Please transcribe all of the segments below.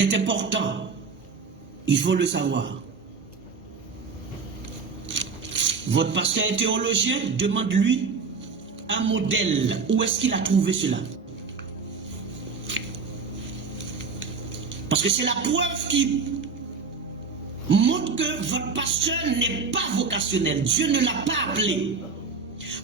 C'est important. Il faut le savoir. Votre pasteur est théologien, demande-lui un modèle. Où est-ce qu'il a trouvé cela? Parce que c'est la preuve qui montre que votre pasteur n'est pas vocationnel. Dieu ne l'a pas appelé.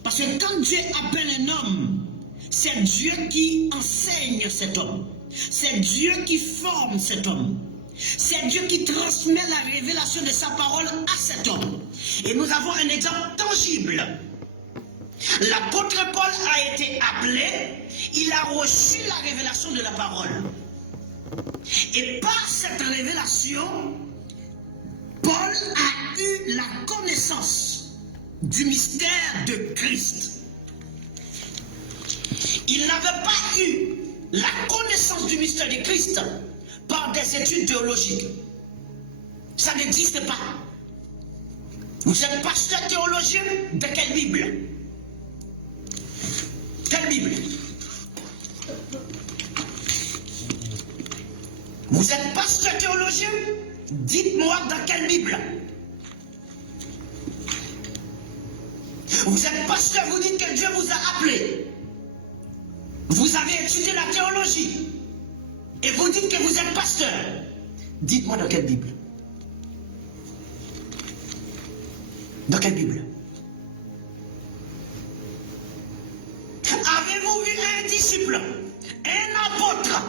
Parce que quand Dieu appelle un homme, c'est Dieu qui enseigne cet homme. C'est Dieu qui forme cet homme. C'est Dieu qui transmet la révélation de sa parole à cet homme. Et nous avons un exemple tangible. L'apôtre Paul a été appelé, il a reçu la révélation de la parole. Et par cette révélation, Paul a eu la connaissance du mystère de Christ. Il n'avait pas eu la connaissance du mystère de Christ par des études théologiques. Ça n'existe pas. Vous êtes pasteur théologien de quelle Bible? Quelle Bible? Vous êtes pasteur théologien? Dites-moi dans quelle Bible? Vous êtes pasteur, vous dites que Dieu vous a appelé. Vous avez étudié la théologie. Et vous dites que vous êtes pasteur. Dites-moi dans quelle Bible? Dans quelle Bible? Avez-vous vu un disciple, un apôtre,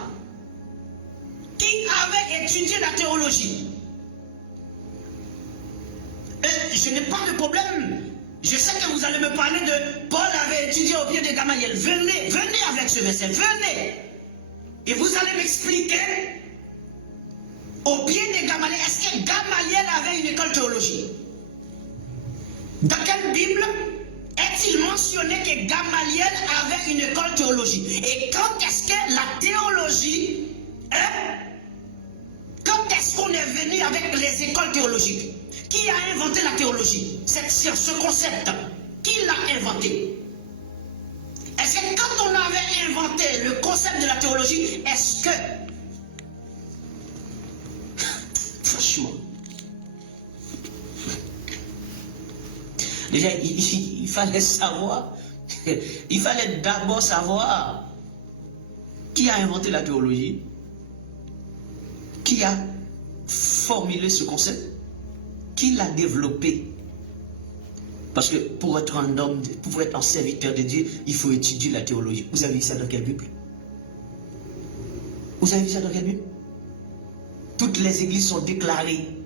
qui avait étudié la théologie? Je n'ai pas de problème. Je sais que vous allez me parler de Paul avait étudié au pied de Gamaliel. Venez, venez avec ce verset, venez. Et vous allez m'expliquer, au pied de Gamaliel, est-ce que Gamaliel avait une école théologique? Dans quelle Bible est-il mentionné que Gamaliel avait une école théologique? Et quand est-ce que la théologie, quand est-ce qu'on est venu avec les écoles théologiques? Qui a inventé la théologie? Cette science, ce concept, qui l'a inventé? Est-ce que quand on avait inventé le concept de la théologie, est-ce que... Franchement... Déjà, il fallait savoir, il fallait d'abord savoir qui a inventé la théologie, qui a formulé ce concept, qui l'a développé. Parce que pour être un homme, pour être un serviteur de Dieu, il faut étudier la théologie. Vous avez vu ça dans quelle Bible? Vous avez vu ça dans quelle Bible? Toutes les églises sont déclarées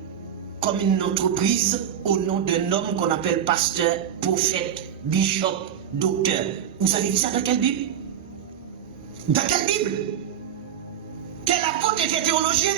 comme une entreprise au nom d'un homme qu'on appelle pasteur, prophète, bishop, docteur. Vous avez vu ça dans quelle Bible? Dans quelle Bible? Quel apôtre était théologien?